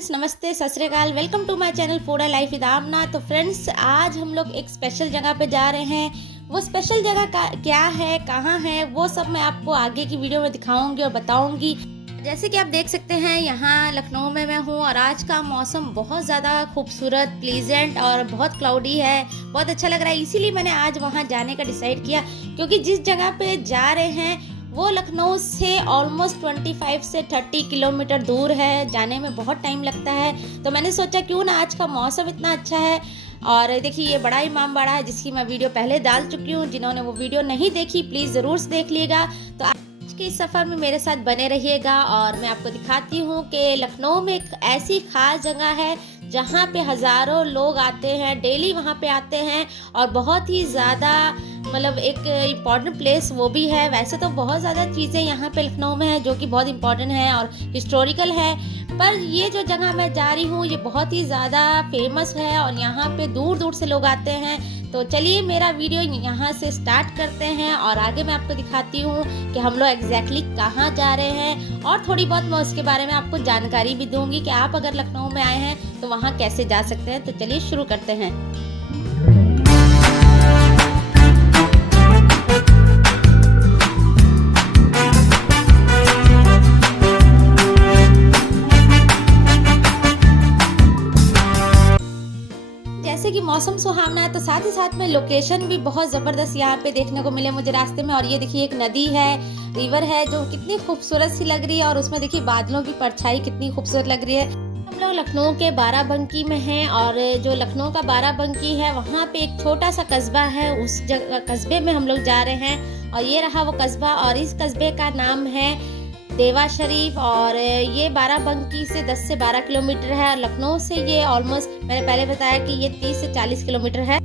Friends, नमस्ते, सत श्री अकाल। Welcome to my channel food and life with Aamna. तो फ्रेंड्स, आज हम लोग एक स्पेशल जगह पे जा रहे हैं। वो स्पेशल जगह क्या है, कहाँ है, वो सब मैं आपको आगे की वीडियो में दिखाऊंगी और बताऊंगी। जैसे कि आप देख सकते हैं, यहाँ लखनऊ में मैं हूँ और आज का मौसम बहुत ज़्यादा खूबसूरत, प्लीजेंट और बहुत क्लाउडी है। बहुत अच्छा लग रहा है, इसीलिए मैंने आज वहाँ जाने का डिसाइड किया, क्योंकि जिस जगह पे जा रहे हैं वो लखनऊ से ऑलमोस्ट 25 से 30 किलोमीटर दूर है। जाने में बहुत टाइम लगता है, तो मैंने सोचा क्यों ना, आज का मौसम इतना अच्छा है। और देखिए, ये बड़ा इमामबाड़ा है जिसकी मैं वीडियो पहले डाल चुकी हूँ। जिन्होंने वो वीडियो नहीं देखी, प्लीज़ ज़रूर से देख लीजिएगा। तो आज के इस सफ़र में मेरे साथ बने रहिएगा और मैं आपको दिखाती हूँ कि लखनऊ में एक ऐसी खास जगह है जहाँ पे हज़ारों लोग आते हैं, डेली वहाँ पे आते हैं और बहुत ही ज़्यादा मतलब एक इम्पॉर्टेंट प्लेस वो भी है। वैसे तो बहुत ज़्यादा चीज़ें यहाँ पे लखनऊ में है जो कि बहुत इम्पॉर्टेंट है और हिस्टोरिकल है, पर ये जो जगह मैं जा रही हूँ ये बहुत ही ज़्यादा फेमस है और यहाँ पे दूर दूर से लोग आते हैं। तो चलिए, मेरा वीडियो यहाँ से स्टार्ट करते हैं और आगे मैं आपको दिखाती हूँ कि हम लोग एग्जैक्टली कहाँ जा रहे हैं और थोड़ी बहुत मैं उसके बारे में आपको जानकारी भी दूंगी कि आप अगर लखनऊ में आए हैं तो वहाँ कैसे जा सकते हैं। तो चलिए शुरू करते हैं। जैसे कि मौसम सुहावना है तो साथ ही साथ में लोकेशन भी बहुत ज़बरदस्त यहाँ पे देखने को मिले मुझे रास्ते में। और ये देखिए, एक नदी है, रिवर है, जो कितनी खूबसूरत सी लग रही है और उसमें देखिए बादलों की परछाई कितनी खूबसूरत लग रही है। हम लोग लखनऊ के बाराबंकी में हैं और जो लखनऊ का बाराबंकी है वहाँ पे एक छोटा सा कस्बा है, उस कस्बे में हम लोग जा रहे हैं। और ये रहा वो कस्बा और इस कस्बे का नाम है देवा शरीफ। और ये बाराबंकी से 10 से 12 किलोमीटर है और लखनऊ से ये ऑलमोस्ट, मैंने पहले बताया कि ये 30 से 40 किलोमीटर है।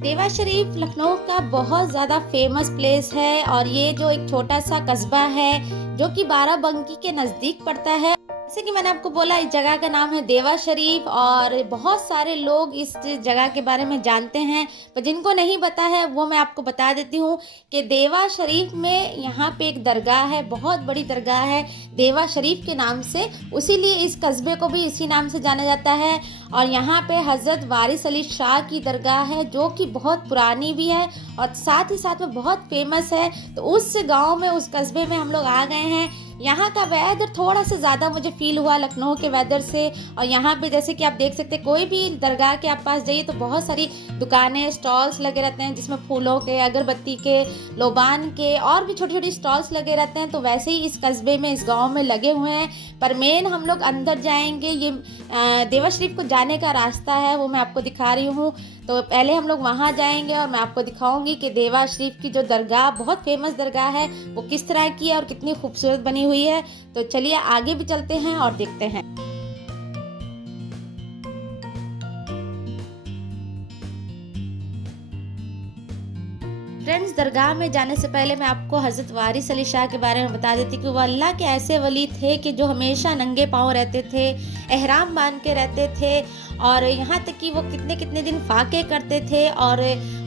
देवा शरीफ लखनऊ का बहुत ज़्यादा फेमस प्लेस है और ये जो एक छोटा सा कस्बा है जो कि बाराबंकी के नज़दीक पड़ता है। जैसे कि मैंने आपको बोला, इस जगह का नाम है देवा शरीफ और बहुत सारे लोग इस जगह के बारे में जानते हैं, पर जिनको नहीं पता है वो मैं आपको बता देती हूँ कि देवा शरीफ में यहाँ पे एक दरगाह है, बहुत बड़ी दरगाह है देवा शरीफ के नाम से, इसीलिए इस कस्बे को भी इसी नाम से जाना जाता है। और यहाँ पे हज़रत वारिस अली शाह की दरगाह है जो कि बहुत पुरानी भी है और साथ ही साथ में बहुत फेमस है। तो उस गाँव में, उस कस्बे में हम लोग आ गए हैं। यहाँ का वेदर थोड़ा सा ज़्यादा मुझे फील हुआ लखनऊ के वेदर से। और यहाँ पे जैसे कि आप देख सकते हैं, कोई भी दरगाह के आप पास जाइए तो बहुत सारी दुकानें, स्टॉल्स लगे रहते हैं जिसमें फूलों के, अगरबत्ती के, लोबान के और भी छोटी छोटी स्टॉल्स लगे रहते हैं। तो वैसे ही इस कस्बे में, इस गांव में लगे हुए हैं। पर मेन हम लोग अंदर जाएंगे, ये देवा शरीफ को जाने का रास्ता है वो मैं आपको दिखा रही हूँ। तो पहले हम लोग वहाँ जाएंगे और मैं आपको दिखाऊंगी कि देवा शरीफ की जो दरगाह, बहुत फेमस दरगाह है, वो किस तरह की है और कितनी खूबसूरत बनी हुई है। तो चलिए आगे भी चलते हैं और देखते हैं। फ्रेंड्स, दरगाह में जाने से पहले मैं आपको हज़रत वारिस अली शाह के बारे में बता देती कि वो अल्लाह के ऐसे वली थे कि जो हमेशा नंगे पाँव रहते थे, एहराम बांध के रहते थे और यहाँ तक कि वो कितने कितने दिन फाके करते थे। और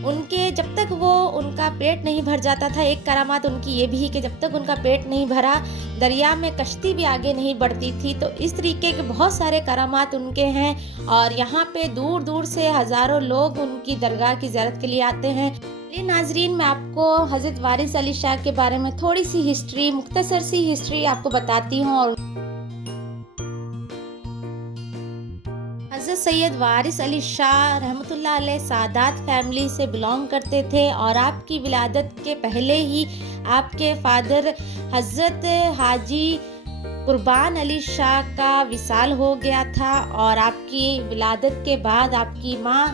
उनके जब तक वो उनका पेट नहीं भर जाता था, एक करामात उनकी ये भी कि जब तक उनका पेट नहीं भरा, दरिया में कश्ती भी आगे नहीं बढ़ती थी। तो इस तरीके के बहुत सारे करामात उनके हैं और यहाँ पे दूर दूर से हज़ारों लोग उनकी दरगाह की ज़ियारत के लिए आते हैं। नाजरीन, मैं आपको हज़रत वारिस अली शाह के बारे में थोड़ी सी हिस्ट्री, मुख्तसर सी हिस्ट्री आपको बताती हूँ। और हज़रत सैयद वारिस अली शाह रहमतुल्लाह अलैह सादात फैमिली से बिलोंग करते थे और आपकी विलादत के पहले ही आपके फादर हज़रत हाजी कुर्बान अली शाह का विसाल हो गया था और आपकी विलादत के बाद आपकी माँ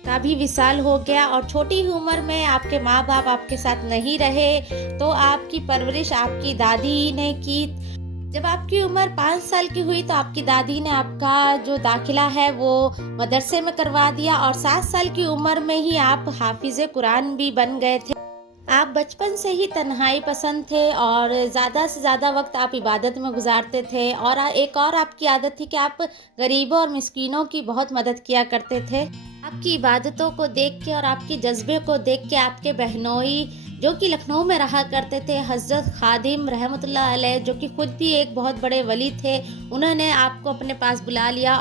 का भी विसाल हो गया। और छोटी ही उम्र में आपके माँ बाप आपके साथ नहीं रहे, तो आपकी परवरिश आपकी दादी ने की। जब आपकी उम्र 5 साल की हुई तो आपकी दादी ने आपका जो दाखिला है वो मदरसे में करवा दिया और 7 साल की उम्र में ही आप हाफिज़े कुरान भी बन गए थे। आप बचपन से ही तन्हाई पसंद थे और ज़्यादा से ज़्यादा वक्त आप इबादत में गुजारते थे। और एक और आपकी आदत थी कि आप गरीबों और मिस्कीनों की बहुत मदद किया करते थे। आपकी इबादतों को देख के और आपके जज्बे को देख के आपके बहनोई जो कि लखनऊ में रहा करते थे, हज़रत खादिम रहमतुल्लाह अलैह, जो कि खुद भी एक बहुत बड़े वली थे। उन्होंने आपको अपने पास बुला लिया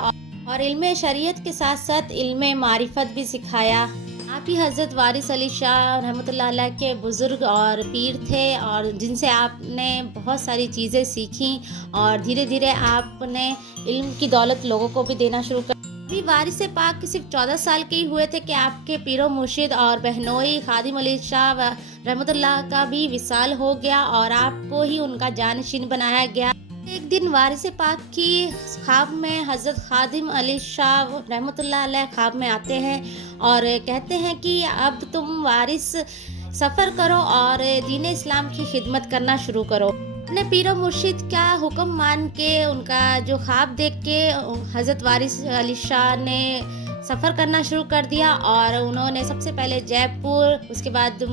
और इल्म शरीयत के साथ साथ इल्म मारिफत भी सिखाया। आप ही हज़रत वारिस अली शाह रहमतुल्लाह अलैह के बुज़ुर्ग और पीर थे, और जिनसे आपने बहुत सारी चीज़ें सीखी और धीरे धीरे आपने इल्म की दौलत लोगों को भी देना शुरू कर। अभी वारिस पाक के सिर्फ 14 साल के ही हुए थे कि आपके पीरो मुर्शिद और बहनोई खादिम अली शाह रहमतुल्लाह का भी विसाल हो गया और आपको ही उनका जानशीन बनाया गया। एक दिन वारिस पाक की ख्वाब में हज़रत खादिम अली शाह रहमतुल्लाह अलैह ख्वाब में आते हैं और कहते हैं कि अब तुम वारिस सफ़र करो और दीन इस्लाम की खिदमत करना शुरू करो। अपने पीरो मुर्शिद का हुक्म मान के, उनका जो ख्वाब देख के हज़रत वारिस अली शाह ने सफ़र करना शुरू कर दिया और उन्होंने सबसे पहले जयपुर, उसके बाद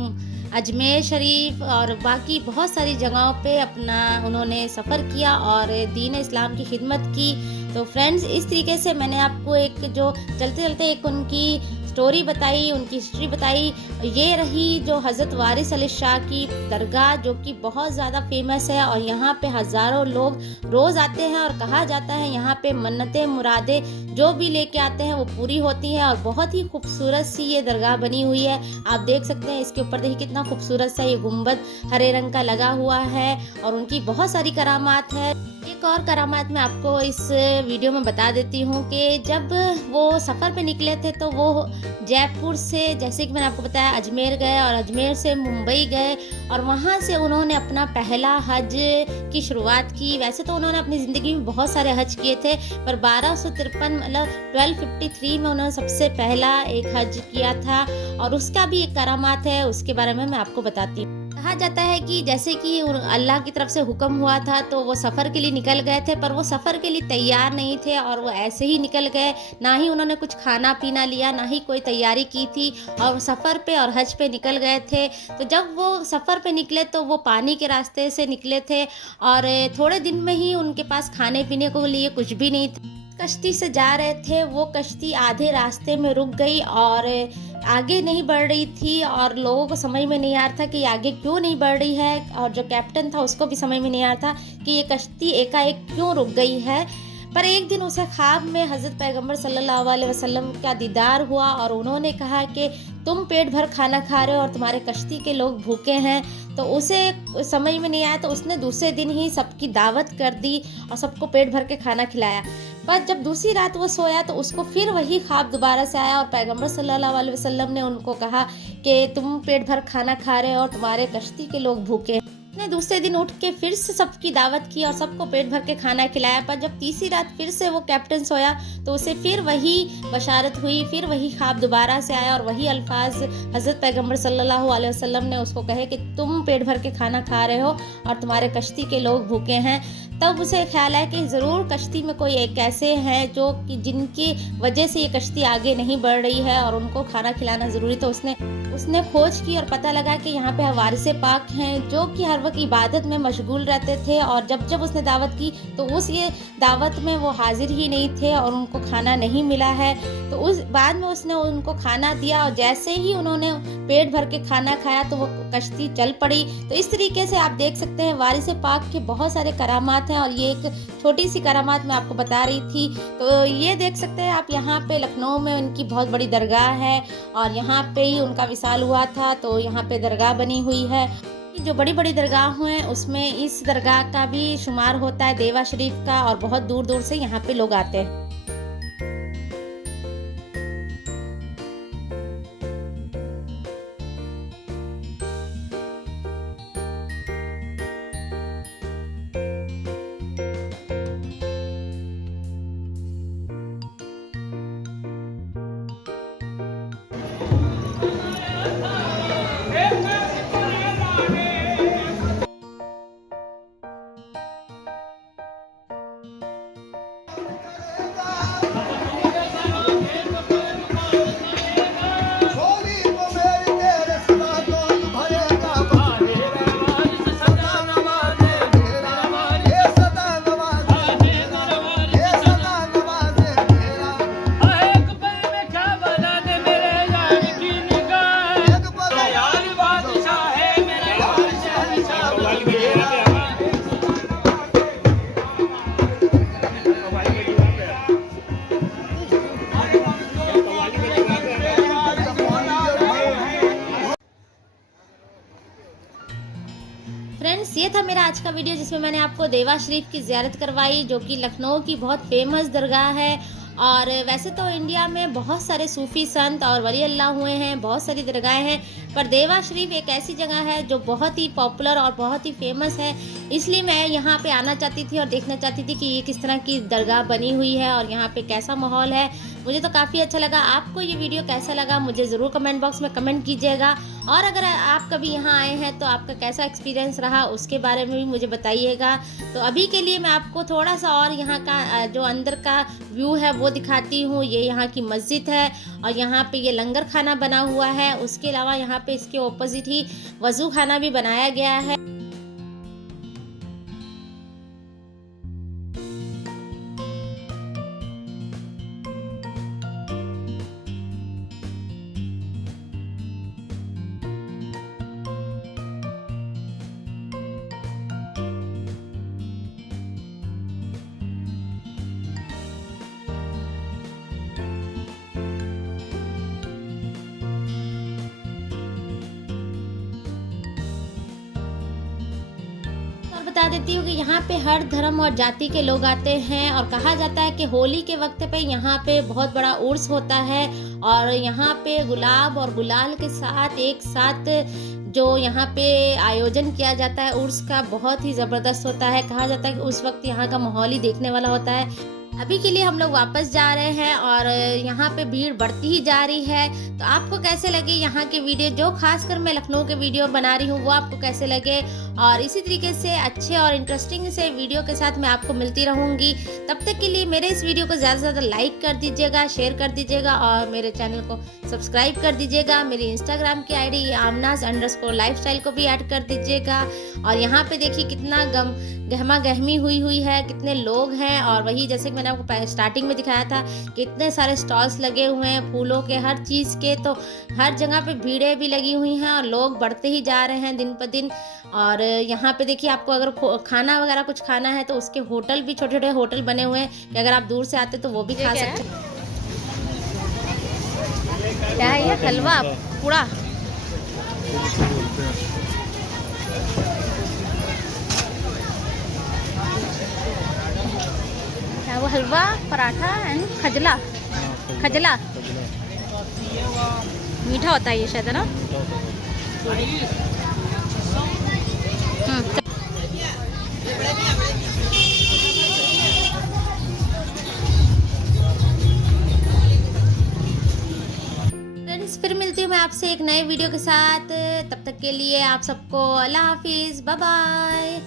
अजमेर शरीफ और बाकी बहुत सारी जगहों पे अपना उन्होंने सफ़र किया और दीन इस्लाम की खिदमत की। तो फ्रेंड्स, इस तरीके से मैंने आपको एक जो चलते चलते एक उनकी स्टोरी बताई, उनकी हिस्ट्री बताई। ये रही जो हज़रत वारिस अली शाह की दरगाह, जो कि बहुत ज़्यादा फेमस है और यहाँ पे हज़ारों लोग रोज़ आते हैं और कहा जाता है यहाँ पे मन्नतें मुरादें जो भी लेके आते हैं वो पूरी होती हैं। और बहुत ही खूबसूरत सी ये दरगाह बनी हुई है, आप देख सकते हैं। इसके ऊपर देखिए कितना खूबसूरत सा ये गुंबद हरे रंग का लगा हुआ है और उनकी बहुत सारी करामात है। एक और करामात मैं आपको इस वीडियो में बता देती हूँ कि जब वो सफ़र पे निकले थे तो वो जयपुर से, जैसे कि मैंने आपको बताया, अजमेर गए और अजमेर से मुंबई गए और वहाँ से उन्होंने अपना पहला हज की शुरुआत की। वैसे तो उन्होंने अपनी ज़िंदगी में बहुत सारे हज किए थे, पर 1253 मतलब 1253 में उन्होंने सबसे पहला एक हज किया था और उसका भी एक करामात है, उसके बारे में मैं आपको बताती हूँ। कहा जाता है कि जैसे कि अल्लाह की तरफ से हुक्म हुआ था तो वो सफ़र के लिए निकल गए थे, पर वो सफ़र के लिए तैयार नहीं थे और वो ऐसे ही निकल गए। ना ही उन्होंने कुछ खाना पीना लिया, ना ही कोई तैयारी की थी और सफ़र पे और हज पे निकल गए थे। तो जब वो सफ़र पे निकले तो वो पानी के रास्ते से निकले थे और थोड़े दिन में ही उनके पास खाने पीने को लिए कुछ भी नहीं था। कश्ती से जा रहे थे, वो कश्ती आधे रास्ते में रुक गई और आगे नहीं बढ़ रही थी और लोगों को समझ में नहीं आ रहा था कि आगे क्यों नहीं बढ़ रही है, और जो कैप्टन था उसको भी समझ में नहीं आ रहा था कि ये कश्ती एकाएक क्यों रुक गई है। पर एक दिन उसे ख्वाब में हज़रत पैगंबर सल्लल्लाहु अलैहि वसल्लम का दीदार हुआ और उन्होंने कहा कि तुम पेट भर खाना खा रहे हो और तुम्हारे कश्ती के लोग भूखे हैं। तो उसे समझ में नहीं आया तो उसने दूसरे दिन ही सबकी दावत कर दी और सबको पेट भर के खाना खिलाया। पर जब दूसरी रात वो सोया तो उसको फिर वही ख्वाब दोबारा से आया और पैगंबर सल्लल्लाहु अलैहि वसल्लम ने उनको कहा कि तुम पेट भर खाना खा रहे हो और तुम्हारे कश्ती के लोग भूखे हैं। उसने दूसरे दिन उठ के फिर से सबकी दावत की और सबको पेट भर के खाना खिलाया। पर जब तीसरी रात फिर से वो कैप्टन सोया तो उसे फिर वही बशारत हुई, फिर वही ख्वाब दोबारा से आया और वही अल्फाज हज़रत पैगंबर सल्लल्लाहु अलैहि वसल्लम ने उसको कहे कि तुम पेट भर के खाना खा रहे हो और तुम्हारे कश्ती के लोग भूखे हैं। तब उसे ख्याल है कि ज़रूर कश्ती में कोई एक ऐसे हैं जो कि जिनकी वजह से ये कश्ती आगे नहीं बढ़ रही है और उनको खाना खिलाना ज़रूरी। तो उसने खोज की और पता लगा कि यहाँ पे वारिस पाक हैं जो कि हर वक्त इबादत में मशगूल रहते थे और जब उसने दावत की तो उस ये दावत में वो हाजिर ही नहीं थे और उनको खाना नहीं मिला है। तो उस बाद में उसने उनको खाना दिया और जैसे ही उन्होंने पेट भर के खाना खाया तो वो कश्ती चल पड़ी। तो इस तरीके से आप देख सकते हैं वारिस पाक के बहुत सारे करामात हैं और ये एक छोटी सी करामात मैं आपको बता रही थी। तो ये देख सकते हैं आप, यहाँ पे लखनऊ में उनकी बहुत बड़ी दरगाह है और यहाँ पे ही उनका विसाल हुआ था तो यहाँ पे दरगाह बनी हुई है। जो बड़ी बड़ी दरगाह हैं उसमें इस दरगाह का भी शुमार होता है, देवा शरीफ का, और बहुत दूर दूर से यहाँ पे लोग आते हैं। फ्रेंड्स, ये था मेरा आज का वीडियो जिसमें मैंने आपको देवा शरीफ की ज़ियारत करवाई, जो कि लखनऊ की बहुत फेमस दरगाह है। और वैसे तो इंडिया में बहुत सारे सूफ़ी संत और वली अल्लाह हुए हैं, बहुत सारी दरगाहें हैं, पर देवा शरीफ एक ऐसी जगह है जो बहुत ही पॉपुलर और बहुत ही फेमस है। इसलिए मैं यहाँ पे आना चाहती थी और देखना चाहती थी कि ये किस तरह की दरगाह बनी हुई है और यहाँ पे कैसा माहौल है। मुझे तो काफ़ी अच्छा लगा। आपको ये वीडियो कैसा लगा मुझे ज़रूर कमेंट बॉक्स में कमेंट कीजिएगा, और अगर आप कभी यहाँ आए हैं तो आपका कैसा एक्सपीरियंस रहा उसके बारे में भी मुझे बताइएगा। तो अभी के लिए मैं आपको थोड़ा सा और यहाँ का जो अंदर का व्यू है वो दिखाती हूँ। ये यहाँ की मस्जिद है और यहाँ पे ये लंगर खाना बना हुआ है। उसके अलावा यहाँ पे इसके ऑपोजिट ही वज़ू खाना भी बनाया गया है। बता देती हूँ कि यहाँ पे हर धर्म और जाति के लोग आते हैं, और कहा जाता है कि होली के वक्त पे यहाँ पे बहुत बड़ा उर्स होता है, और यहाँ पे गुलाब और गुलाल के साथ एक साथ जो यहाँ पे आयोजन किया जाता है उर्स का, बहुत ही ज़बरदस्त होता है। कहा जाता है कि उस वक्त यहाँ का माहौल ही देखने वाला होता है। अभी के लिए हम लोग वापस जा रहे हैं और यहाँ पे भीड़ बढ़ती ही जा रही है। तो आपको कैसे लगे यहाँ के वीडियो, जो खासकर मैं लखनऊ के वीडियो बना रही हूँ, वो आपको कैसे लगे। और इसी तरीके से अच्छे और इंटरेस्टिंग से वीडियो के साथ मैं आपको मिलती रहूँगी। तब तक के लिए मेरे इस वीडियो को ज़्यादा से ज़्यादा लाइक कर दीजिएगा, शेयर कर दीजिएगा, और मेरे चैनल को सब्सक्राइब कर दीजिएगा। मेरी इंस्टाग्राम की ID amnas_lifestyle को भी ऐड कर दीजिएगा। और यहाँ पे देखिए कितना गहमा गहमी हुई है, कितने लोग हैं। और वही जैसे कि मैंने आपको स्टार्टिंग में दिखाया था, कितने सारे स्टॉल्स लगे हुए हैं फूलों के, हर चीज़ के। तो हर जगह पे भीड़ें भी लगी हुई हैं और लोग बढ़ते ही जा रहे हैं दिन पर दिन। और यहाँ पे देखिए, आपको अगर खाना वगैरह कुछ खाना है तो उसके होटल भी, छोटे छोटे होटल बने हुए हैं कि अगर आप दूर से आते तो वो भी खा सकते हैं। क्या है ये? हलवा पूड़ा। क्या वो हलवा पराठा एंड खजला? खजला मीठा होता है ये शायद, है ना? फ्रेंड्स, फिर मिलती हूँ मैं आपसे एक नए वीडियो के साथ। तब तक के लिए आप सबको अल्लाह हाफिज़, बाय बाय।